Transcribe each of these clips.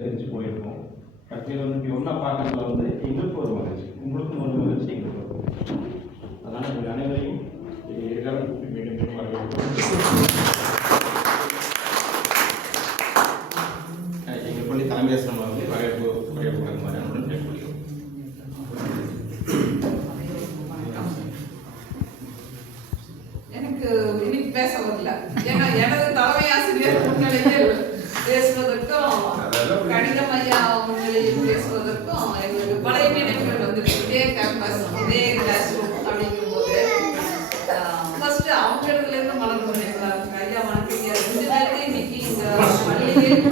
தெரிஞ்சு போயிருக்கோம். கட்சியில் வந்து இப்படி ஒன்றா பார்க்கறதுல வந்து எங்களுக்கும் ஒரு மகிழ்ச்சி, உங்களுக்கும் ஒரு மகிழ்ச்சி, எங்களுக்கு ஒரு மகிழ்ச்சி. அதனால் எங்கள் அனைவரையும் எதிர்காலம் மீண்டும் மீண்டும் வரவேற்கிறோம். எங்கள் பள்ளி தலைமை ஆசிரியர் வந்து வரவேற்பு மாதிரி அனுடன் கேட்கப்படுகிறோம். எனக்கு இன்னைக்கு பேச வரல, ஏன்னா எனது தலைமை ஆசிரியர் முன்னிலையில் பேசுவதற்கும் கணிதம் ஐயா முன்னிலையில் பேசுவதற்கும் எங்களுக்கு பழைய நினைவுகள் வந்து இதே கேம்பஸ் இதே கிளாஸ் ரூம் அப்படிங்கும் போது ஃபர்ஸ்ட் அவங்க இடத்துல இருந்து மலர்ந்து நினைக்கிறாங்க. ஐயா வணக்கங்க, 2 பேருக்கு இன்னைக்கு இந்த பள்ளியில்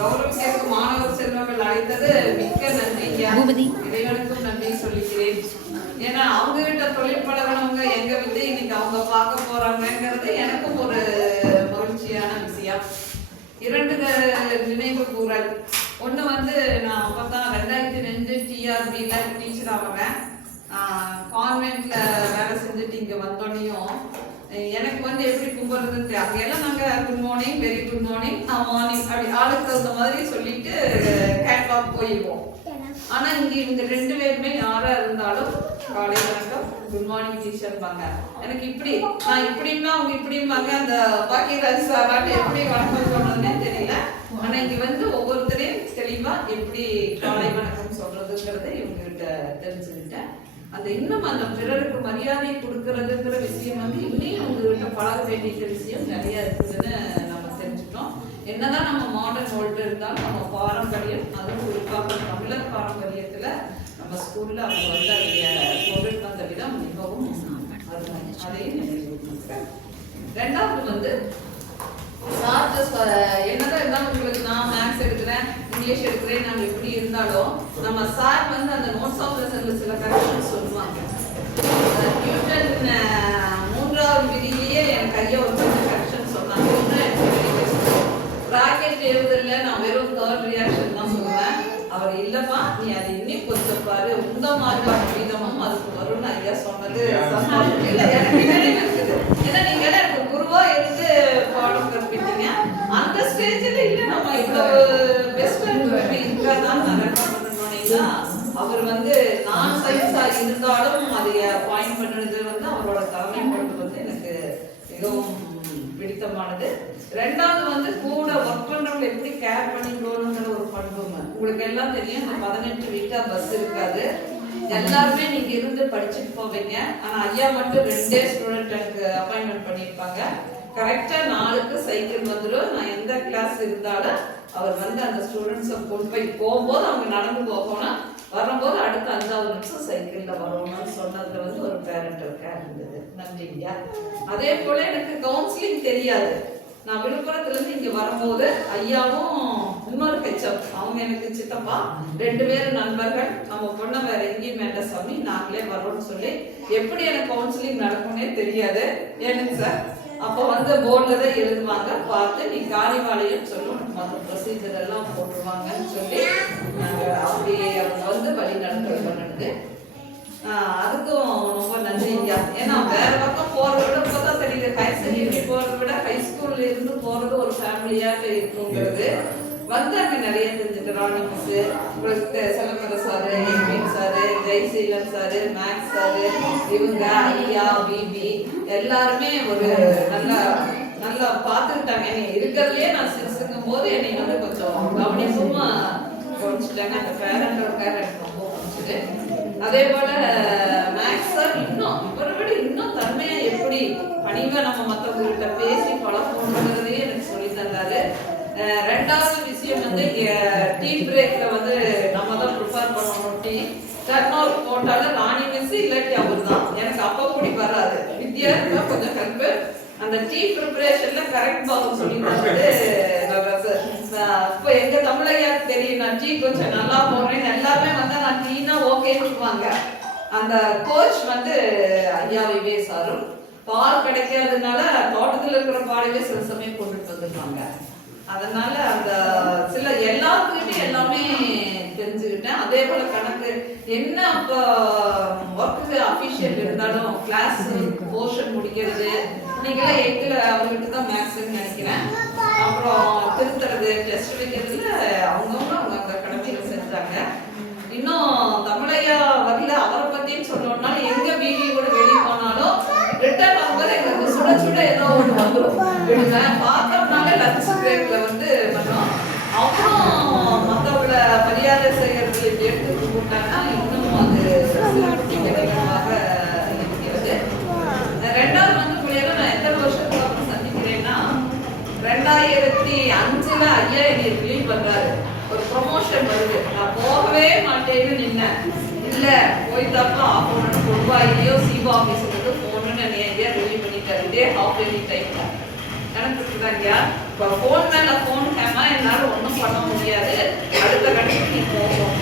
கௌரவிக்க மாணவர் செல்வங்கள் அழைத்தது மிக்க நன்றிங்க. இறைவனுக்கும் நன்றி சொல்லிக்கிறேன். ஏன்னா அவங்க கிட்ட தொழில் பழகினவங்க எங்க விட்டு இன்னைக்கு அவங்க பார்க்க போறாங்கிறது எனக்கும் ஒரு மகிழ்ச்சியான விஷயம். 2 நினைவு கூறல். ஒன்று வந்து நான் அப்பதான் 2002 டிஆர்பியில டீச்சர் ஆகிறேன். கான்வென்ட்ல வேலை செஞ்சுட்டு இங்க வந்தோடனையும் எனக்கு வந்து எப்படி கும்பிட்றதுன்னு அங்கெல்லாம் நாங்கள் good morning, very good morning, morning அப்படி ஆளுக்கு தகுந்த மாதிரி சொல்லிட்டு கேட்லாக் போயிடுவோம். ஆனா இங்க இவங்க 2 பேருமே யாரா இருந்தாலும் காலை வணக்கம், குட் மார்னிங் டீச்சர்பாங்க. எனக்கு இப்படி நான் இப்படின்னா அவங்க இப்படிம்பாங்க. அந்த பாக்கியராஜ் சாராட்டு எப்படி வணக்கம் சொல்றதுன்னே தெரியல. ஆனா இங்க வந்து ஒவ்வொருத்தரையும் தெளிவா எப்படி காலை வணக்கம் சொல்றதுங்கிறத இவங்க கிட்ட தெரிஞ்சுக்கிட்டேன். அந்த இன்னும் அந்த பிறருக்கு மரியாதை கொடுக்கறதுங்கிற விஷயம் வந்து இன்னும் உங்ககிட்ட பழக வேண்டிய விஷயம் நிறைய இருக்குதுன்னு நம்ம தெரிஞ்சுட்டோம். என்னதான் நம்ம மாடர்ன் வேர்ல்டு இருந்தாலும் நம்ம பாரம்பரியம், அதுவும் குறிப்பாக தமிழர் பாரம்பரியத்துல நம்ம ஸ்கூல்ல அவங்க வந்து அதை கொண்டு வந்த விதம் மிகவும் அருமை. அதையும் நினைவுறுத்துறேன். 2வது வந்து என்னதான் இருந்தாலும் உங்களுக்கு நான் மேக்ஸ் எடுக்கிறேன், இங்கிலீஷ் எடுக்கிறேன், நாங்கள் எப்படி இருந்தாலும் நம்ம சார் வந்து அந்த நோட்ஸ் ஆஃப் லெசன்ல சில கரெக்ஷன் சொல்லுவாங்க. நியூட்டன் 3வது விதியிலேயே எனக்கு ஐயா ஒரு சின்ன கரெக்ஷன் சொன்னாங்க. ராக்கெட் ஏறுதல்ல நான் வெறும் 3rd ரியாக்ஷன் தான் சொல்லுவேன். அவர் இல்லப்பா நீ அது இன்னும் கொஞ்சம் பாரு, உங்க மாதிரி விதமும் அதுக்கு வரும்னு ஐயா சொன்னது இல்ல எனக்கு இருக்குது. ஏன்னா நீங்க எனக்கு குருவா இருந்து பாடம் கற்பிட்டீங்க. அந்த ஸ்டேஜ்ல இல்ல நம்ம இவ்வளவு பெஸ்ட் இருக்காதான் நான் ரெக்கமெண்ட் பண்ணோம்னா அவர் வந்து நான் சயின்ஸா இருந்தாலும் அதை பாயிண்ட் பண்ணுறது வந்து அவரோட தலைமை பண்பு வந்து எனக்கு மிகவும் பிடித்தமானது. 2வது வந்து கூட ஒர்க் பண்றவங்க எப்படி கேர் பண்ணிக்கணுங்கிற ஒரு பண்புங்க. உங்களுக்கு எல்லாம் தெரியும், இந்த 18 வீக்கா பஸ் இருக்காது. எல்லாருமே நீங்க இருந்து படிச்சுட்டு போவீங்க. ஆனா ஐயா மட்டும் 2 ஸ்டூடெண்ட் எனக்கு அப்பாயின்மெண்ட் பண்ணியிருப்பாங்க. கரெக்டா 4க்கு சைக்கிள் வந்துடும். நான் எந்த கிளாஸ் இருந்தாலும் அவர் வந்து அந்த ஸ்டூடெண்ட்ஸை கொண்டு போய் போகும்போது அவங்க நடந்து போகணும், வரும்போது அடுத்த 5வது நிமிஷம் சைக்கிள்ல வரணும்னு சொன்னதுல வந்து ஒரு பேரண்டருக்கா இருந்தது. நன்றிங்க. அதே போல எனக்கு கவுன்சிலிங் தெரியாது. நான் விழுப்புரத்துல இருந்து இங்க வரும்போது ஐயாவும் இன்னொரு ஹெச்எப் அவங்க எனக்கு சித்தப்பா 2 பேரும் நண்பர்கள். நம்ம பொண்ணை வேற எங்கேயும் வேண்டாம் சாமி, நாங்களே வரோம்னு சொல்லி எப்படி எனக்கு கவுன்சிலிங் நடக்கும்னே தெரியாது. ஏனுங்க சார் அப்போ வந்து போர்டில் தான் எழுதுவாங்க, பார்த்து நீ காரிவாளையம் சொல்லும் மற்ற ப்ரொசீஜர் எல்லாம் போட்டுருவாங்கன்னு சொல்லி நாங்கள் அப்படி அவங்க வந்து வழி நடத்த பண்ணுது. அதுக்கும் ரொம்ப நன்றிங்க. ஏன்னா வேற பக்கம் போறதை விட இப்பதான் தெரியுது, ஹையர் செகண்டரி போறதை விட ஹை ஸ்கூல்ல இருந்து போறது ஒரு ஃபேமிலியாக இருக்குங்கிறது வந்து அங்கே நிறைய தெரிஞ்சுக்கிறோம். மிஸ் உங்களுக்கு செல்லப்பத சாரு, எஸ்பின் sir, Jaiseelan sir, Max sir, இவங்க ஐயா பிபி எல்லாருமே ஒரு நல்லா பார்த்துக்கிட்டாங்க. என்னை இருக்கிறதுலே நான் சிரிச்சுக்கும் போது என்னை வந்து கொஞ்சம் கவனிப்புமா குறைச்சிட்டாங்க. அந்த பேரண்டோட எனக்கு ரொம்ப பிடிச்சது. அதே போல மேக்ஸ் சார் இன்னும் இவரை விட இன்னும் தன்மையா எப்படி பணிவா நம்ம மற்றவங்ககிட்ட பேசி பழக்கணுங்கிறதே எனக்கு சொல்லி தந்தாரு. 2வது விஷயம் வந்து டீ பிரேக்ல வந்து நம்ம தான் ப்ரிப்பேர் பண்ணணும். டீ டர்ன் அவுட் போட்டாலும் ராணி மிஸ் இல்லாட்டி அவர் தான். எனக்கு அப்போ கூடி வராது, வித்தியாசமா கொஞ்சம் ஹெல்ப். அந்த டீ ப்ரிப்பரேஷன்ல கரெக்ட் பாகம் சொல்லி தந்தது இப்போ எங்க தமிழையாருக்கு தெரியும். நான் டீ கொஞ்சம் நல்லா போடுறேன், எல்லாருமே வந்து நான் டீனா ஓகேன்னு. அந்த கோச் வந்து ஐயா விவே சாரும் பால் கிடைக்காததுனால தோட்டத்தில் இருக்கிற பாலையே சில சமயம் கொண்டுட்டு வந்துருப்பாங்க. அதனால அந்த சில எல்லாத்துக்கிட்டையும் எல்லாமே தெரிஞ்சுக்கிட்டேன். அதே போல கணக்கு என்ன இப்போ ஒர்க்கு அஃபிஷியல் இருந்தாலும் கிளாஸ் போர்ஷன் முடிக்கிறது, இன்னைக்கெல்லாம் 8ல் அவர்கிட்ட தான் மேக்ஸ்ன்னு நினைக்கிறேன். அப்புறம் திருத்துறது, டெஸ்ட் வைக்கிறதுல இன்னும் தமிழையா வரல, அவரை பத்தியும் சொல்லணும்னா எங்க பிடியோட வெளியே போனாலும் ரிட்டர்ன் வரும்போது எங்களுக்கு சுட சுட ஏதோ ஒன்று வந்துடும். விடுங்க பார்த்தோம்னாலே லஞ்ச் பிரேக்ல வந்து பண்ணோம். அப்புறம் மற்றவங்களை மரியாதை செய்யறது எடுத்து கூப்பிட்டாங்கன்னா இன்னும் அது நிகழ்வாக இருக்கிறது. ரெண்டாவது வந்து உங்களையெல்லாம் நான் எத்தனை வருஷத்துக்கு அப்புறம் சந்திக்கிறேன்னா 2005 ஐயா என்னை ரிலீவ் பண்றாரு. ஒரு ப்ரொமோஷன் வருது. நான் போகவே மாட்டேன்னு நின்னேன். இல்ல போய் தப்பா ஆகணும்னு கொடுவாயிலையோ சிபா ஆஃபீஸுக்கு போகணும்னு என்னை ஐயா ரிலீவ் பண்ணிட்டாரு. இதே ஹாஃப் எனி டைம்ல நினைச்சிருக்காங்க. இப்போ ஃபோன் மேல ஃபோன் ஹேமா என்னால் ஒன்றும் பண்ண முடியாது, அடுத்த கட்டத்துக்கு நீ போகணும்.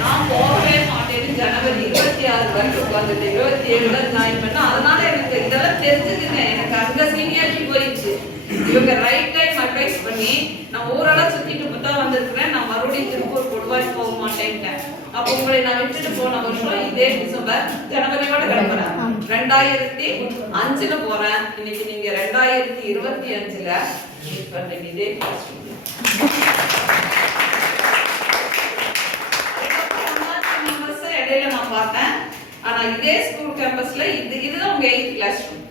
நான் போகவே மாட்டேன்னு ஜனவரி 26 வரைக்கும் உட்காந்துட்டு 27 ஜாயின் பண்ணேன். அதனால எனக்கு இதெல்லாம் தெரிஞ்சுக்குங்க. எனக்கு அங்க சீனியாரிட்டி போயிடுச்சு. இவங்க ரைட் டைம் அட்வைஸ் பண்ணி நான் ஊரெல்லாம் சுத்திட்டு தான் வந்திருக்கிறேன். நான் மறுபடியும் திருப்பூர் கொடுவாய் போக மாட்டேன்ட்டேன். அப்போ உங்களை நான் விட்டுட்டு போன வருஷம் இதே டிசம்பர் ஜனவரியோட கிளம்புறேன். 2005 போறேன். இன்னைக்கு நீங்க 2025 மீட் பண்றீங்க இதே கிளாஸ். இடையில நான் பார்த்தேன். ஆனா இதே ஸ்கூல் கேம்பஸ்ல இதுதான் உங்க 8th கிளாஸ் ரூம்.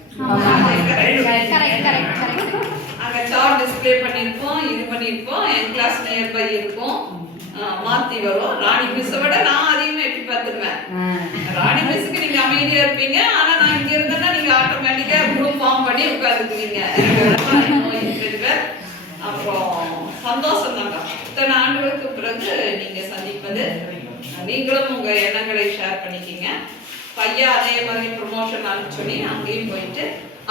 அங்க சார்ட் டிஸ்ப்ளே பண்ணிருப்போம், இது பண்ணிருப்போம். என் கிளாஸ் நியர்பை இருக்கும், மாத்தி வரும். ராணி மிஸ் விட நான் அதிகமா எட்டி பார்த்துருவேன். ராணி மிஸ்க்கு நீங்க அமைதியா இருப்பீங்க, ஆனா நான் இங்க இருந்தேன்னா நீங்க ஆட்டோமேட்டிக்கா குரூப் ஃபார்ம் பண்ணி உட்கார்ந்துக்குவீங்க. அப்புறம் சந்தோஷம் தாங்க இத்தனை ஆண்டுகளுக்கு பிறகு நீங்க சந்திப்பது. நீங்களும் உங்க எண்ணங்களை ஷேர் பண்ணிக்கிங்க. பையன் அதே மாதிரி ப்ரொமோஷன் சொல்லி அங்கேயும் போயிட்டு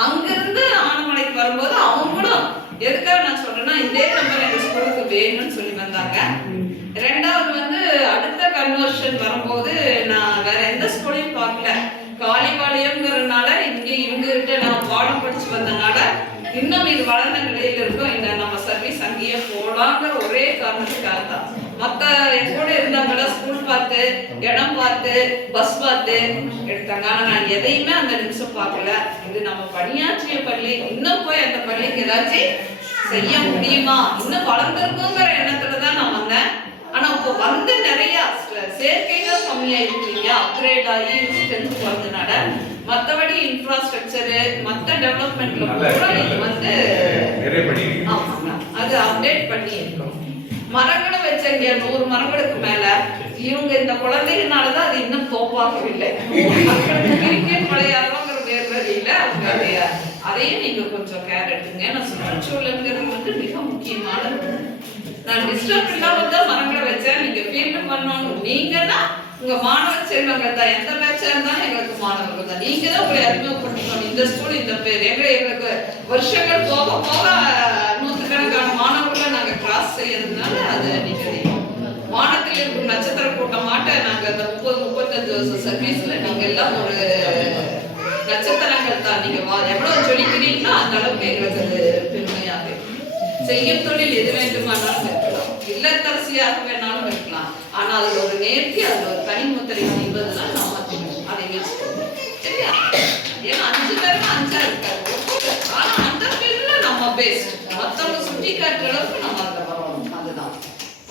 அங்கிருந்து ஆனமலைக்கு வரும்போது அவங்களும் எதுக்காக நான் சொல்றேன்னா இதே நம்பர் எங்க ஸ்கூலுக்கு வேணும்னு சொல்லி வந்தாங்க. ரெண்டாவது வந்து அடுத்த கன்வர்ஷன் வரும்போது நான் வேற எந்த ஸ்கூலையும் பார்க்கல. காலிபாளையம்ங்கிறதுனால இங்கே இவங்ககிட்ட நான் பாடம் படிச்சு வந்தனால இன்னும் இது வளர்ந்த நிலையில இருக்கும். இந்த நம்ம சர்வீஸ் அங்கேயே போலாங்கிற ஒரே காரணத்துக்காக தான். மற்ற என் கூட இருந்தவங்க ஸ்கூல் பார்த்து இடம் பார்த்து பஸ் பார்த்து எடுத்தாங்க. ஆனா நான் எதையுமே அந்த நிமிஷம் பார்க்கல. இது நம்ம பணியாற்றிய பள்ளி, இன்னும் போய் அந்த பள்ளிக்கு ஏதாச்சும் செய்ய முடியுமா, இன்னும் வளர்ந்துருக்குங்கிற எண்ணத்துலதான் நான் வந்தேன். ஆனா இப்போ வந்து நிறைய சேர்க்கைகள் கம்மியாயிருக்கு இல்லையா, அப்கிரேட் ஆகி ஸ்ட்ரென்த் வந்ததுனால மற்றபடி இன்ஃப்ராஸ்ட்ரக்சரு மற்ற டெவலப்மெண்ட்ல கூட இது வந்து அது அப்டேட் பண்ணி இருக்கோம். மரங்களும் வச்சங்க 100 மரங்களுக்கு மேல. இவங்க இந்த குழந்தைகள்னாலதான் அது இன்னும் தோப்பாகவில்லை. கிரிக்கெட் விளையாடுறோங்கிற வேறுவழியில அவங்க அதையும் நீங்க கொஞ்சம் கேர் எடுத்துங்க. நான் சுற்றுச்சூழலுங்கிறது வந்து மிக முக்கியமானது. நான் டிஸ்டர்ப் இல்லாம தான் மரங்களை வச்சேன். நீங்க ஃபீல்டு பண்ணணும். நீங்கன்னா உங்க மாணவ செல்வங்கள் தான். எந்த பேட்சா இருந்தாலும் எங்களுக்கு மாணவர்கள் தான். நீங்க தான் உங்களை அறிமுகப்படுத்தணும். இந்த ஸ்கூல் இந்த பேர் எங்களுக்கு வருஷங்கள் போக போக 100கணக்கான மாணவர்களை நாங்க கிராஸ் செய்யறதுனால அது நீங்க வானத்தில் இருக்கும் நட்சத்திர கூட்டமாட்ட நாங்க அந்த 30-35 வருஷம் சர்வீஸ்ல நீங்க எல்லாம் ஒரு நட்சத்திரங்கள் தான். நீங்க எவ்வளவு ஜொலிக்கிறீங்களோ அந்த அளவுக்கு எங்களுக்கு அது பெருமையாக செய்யும் தொழில் எது வேண்டுமானாலும் இருக்கலாம், இல்லத்தரசியாக வேணாலும் இருக்கலாம். ஆனா அதுல ஒரு நேர்த்தி, அதுல ஒரு தனிமுத்திரை செய்வதுதான் நம்ம அதை வச்சுக்கணும். சரியா? ஏன்னா 5 பேருமே 5ஆ இருக்காது. ஆனா அந்த பேர்ல நம்ம பேஸ்ட் மற்றவங்க சுட்டி காட்டுற அளவுக்கு நம்ம அதுல வரணும். அதுதான்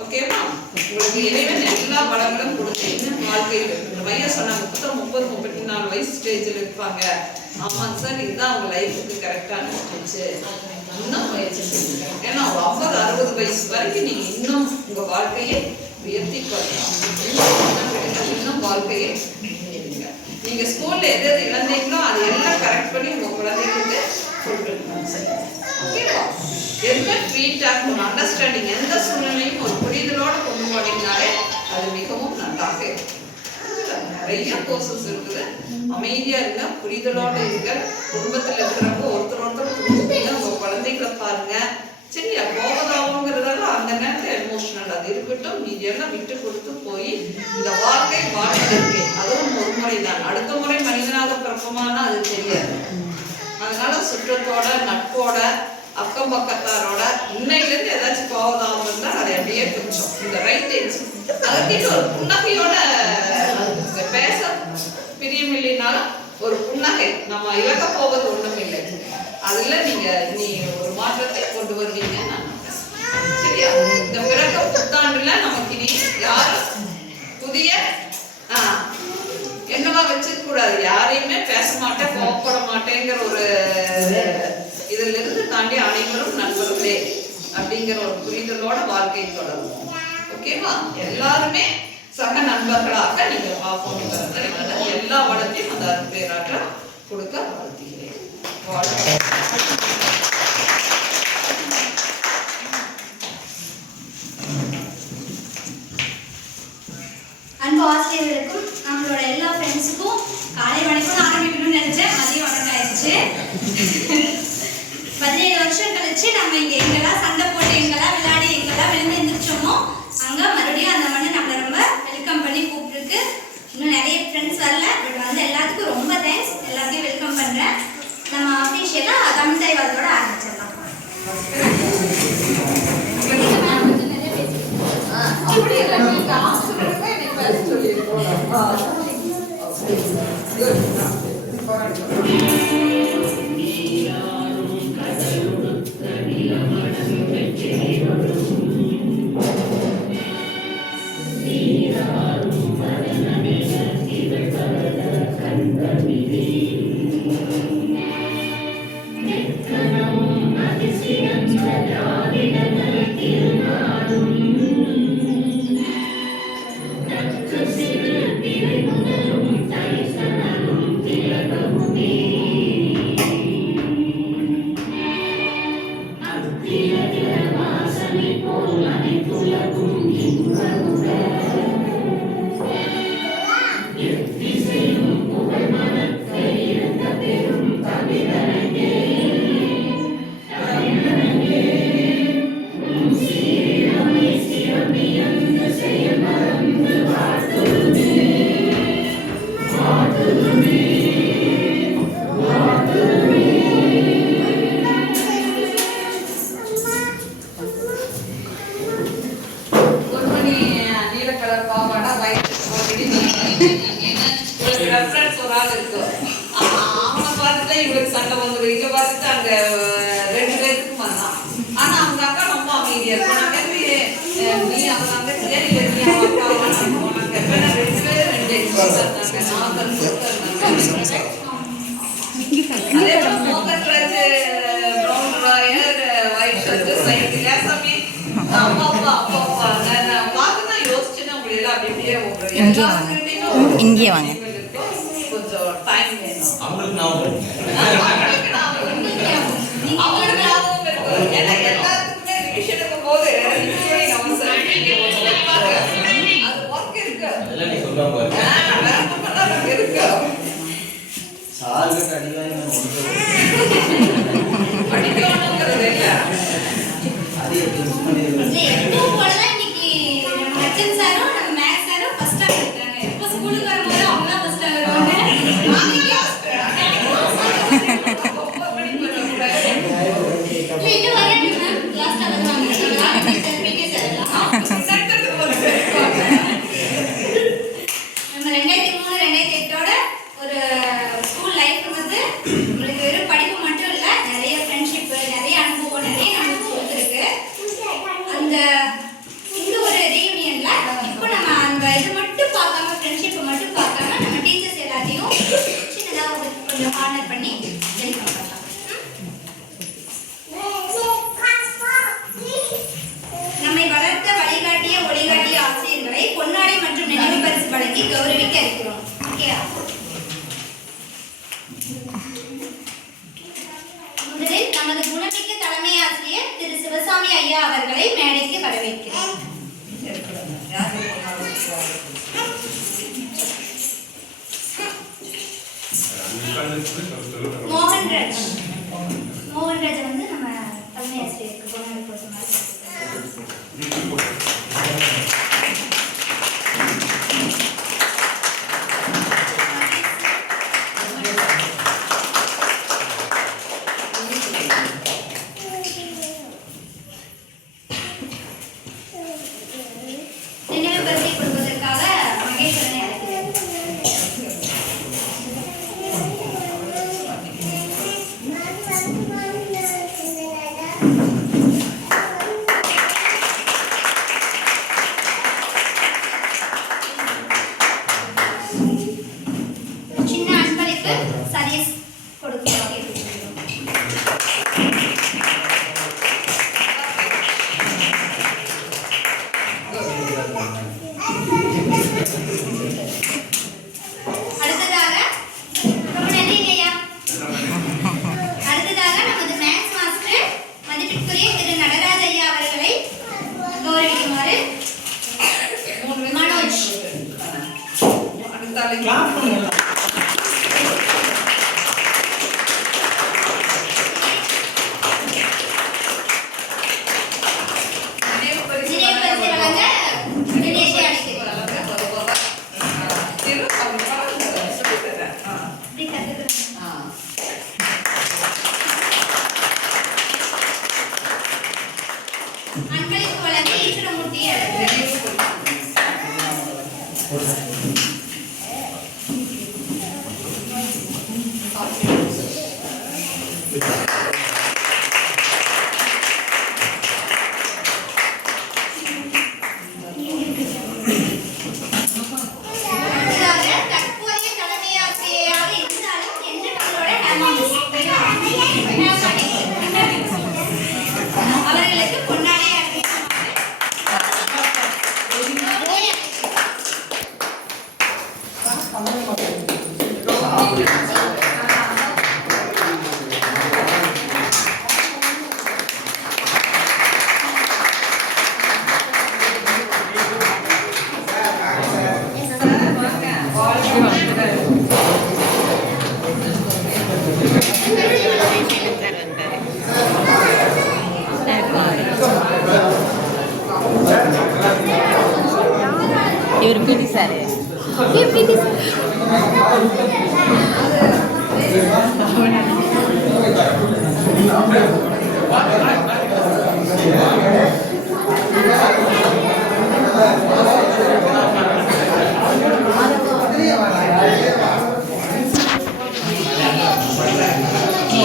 ஓகேவா? உங்களுக்கு இறைவன் எல்லா வளங்களும் கொடுத்து இன்னும் வாழ்க்கையில் இந்த மையம் சொன்னாங்க 30-34 வயசு ஸ்டேஜில் இருப்பாங்க. ஆமாங்க சார், இதுதான் அவங்க லைஃபுக்கு கரெக்டான ஸ்டேஜ். இன்னும் முயற்சி செய்யுங்க. ஏன்னா 50-60 வயசு வரைக்கும் நீங்க இன்னும் உங்க வாழ்க்கையை உயர்த்தி கொள்ளலாம். இன்னும் வாழ்க்கையை முன்னேறுங்க. நீங்க ஸ்கூல்ல எது எது இழந்தீங்களோ அது எல்லாம் கரெக்ட் பண்ணி உங்க குழந்தைகளுக்கு கொடுக்கணும். ஓகேவா? எந்த ட்ரீட்டாக ஒரு அண்டர்ஸ்டாண்டிங், எந்த சூழ்நிலையும் ஒரு புரிதலோட கொண்டு போனீங்கனாலே அது மிகவும் நன்றாக இருக்கும். நிறைய கோர்சஸ் இருக்குது. அமைதியா இருங்க, புரிதலோட இருங்க. குடும்பத்துல இருக்கிறவங்க ஒருத்தர் புரிஞ்சுக்கீங்க. உங்க குழந்தைகளை பாருங்க. சரியா? போவதாகுங்கிறதெல்லாம் அந்த நேரத்தில் எமோஷனல் அது இருக்கட்டும். மீதியெல்லாம் விட்டு கொடுத்து போய் இந்த வாழ்க்கை வாழ்வதற்கு அதுவும் ஒரு முறை தான். அடுத்த முறை மனிதனாக பிறப்பமானா அது தெரியாது. அதனால சுற்றத்தோட நட்போட அக்கம் பக்கத்தாரோட இன்னையிலேருந்து ஏதாச்சும் போவதாகவும் இருந்தால் அதை அப்படியே கொஞ்சம் இந்த ரைட் ஏஜ் அதற்கு ஒரு புன்னகையோட பேச பிரியமில்லைனாலும் ஒரு புன்னகை. நம்ம இழக்க போவது ஒன்றும் இல்லை. அதுல நீங்க நீ ஒரு மாற்றத்தை கொண்டு வருவீங்க. சரியா? இந்த பிறக்க புத்தாண்டுல நமக்கு இனி யாரும் புதிய ஒரு இதிலிருந்து தாண்டி அனைவரும் நண்பர்களே அப்படிங்கிற ஒரு புரிதலோட வாழ்க்கையை தொடரும். ஓகேவா? எல்லாருமே சக நண்பர்களாக நீங்க பார்ப்போம். எல்லா வளத்தையும் அந்த பேராற்ற கொடுக்க வாழ்த்துகிறேன். அன்பு ஆசிரியர்களுக்கும் நம்மளோட எல்லா ஃப்ரெண்ட்ஸுக்கும் காலை வணக்கம் ஆரம்பிக்கணும்னு நினைச்சேன். மதியம் வணக்கம் ஆயிடுச்சு. 17 வருஷம் கழிச்சு நம்ம இங்க எங்கெல்லாம் சண்டை போட்டு எங்கெல்லாம் விளையாடி எங்கெல்லாம் விழுந்து எந்திரிச்சோமோ அங்க மறுபடியும் அந்த மண்ணு நம்மளை ரொம்ப வெல்கம் பண்ணி கூப்பிட்டுருக்கு. இன்னும் நிறைய ஃப்ரெண்ட்ஸ் வரல, பட் வந்து எல்லாத்துக்கும் ரொம்ப தேங்க்ஸ். எல்லாத்தையும் வெல்கம் பண்றேன். நம்ம அஃபீஷியலா தமிழ் தைவாதத்தோட ஆரம்பிச்சிடலாம். சண்டை வந்து இங்க பார்த்துட்டு அங்க 2 பேருக்கும் வந்தான். ஆனா அவங்க அக்கா ரொம்ப அமைதியா இருக்கும். நீ அவங்க அங்கத்தியா இல்ல நீ அவங்க அக்கா 2 பேரும் 2 அதே போல மோகன்ராஜ் ப்ரௌன் ராயர் ஒயிட் ஷர்ட் சைடு கேசாமி அப்பா அப்பா அப்பா அப்பா நான் பார்த்து யோசிச்சுன்னா உங்களை எல்லாம் அப்படியே இங்கே வாங்க. கொஞ்சம் டைம் வேணும். அவங்களுக்கு நான் நம்மை வளர்த்த வழிகாட்டிய ஒளிகாட்டிய ஆசிரியர்களை பொன்னாடை மற்றும் நினைவு பரிசு வழங்கி கௌரவிக்க இருக்கிறோம். முதலில் நமது குணமிக்க தலைமை ஆசிரியர் திரு சிவசாமி ஐயா அவர்களை மேடைக்கு வரவேற்கிறேன். மோகன்ராஜ் வந்து நம்ம தலைமை ஆசிரியருக்கு பொன்னாடை போட்டு நினைவு பரிசை கொடுப்பதற்காக மகேஸ்வரனை அழைக்கிறேன். darling. கிளாப் பண்ணுங்க. நினைவு பரிசு நினைவு பரிசு வழங்க தினேஷை அழைக்கிறேன். வழங்க வருபவர். இரு, அவங்க பாருங்க, சொல்லித் தர்றேன். இப்படி கத்துக்கிறேன். அன்பளிப்பு வழங்க ஈஸ்வரமூர்த்தியை அழைக்கிறேன். நினைவு பரிசு. அடுத்ததாக தற்போதைய தலைமையாசிரியராக இருந்தாலும் என்று நம்மளோட அவர்களுக்கு பொன்னாடை ಇವರು ಪಿ ಟಿ ಸಾರೇ எப்படி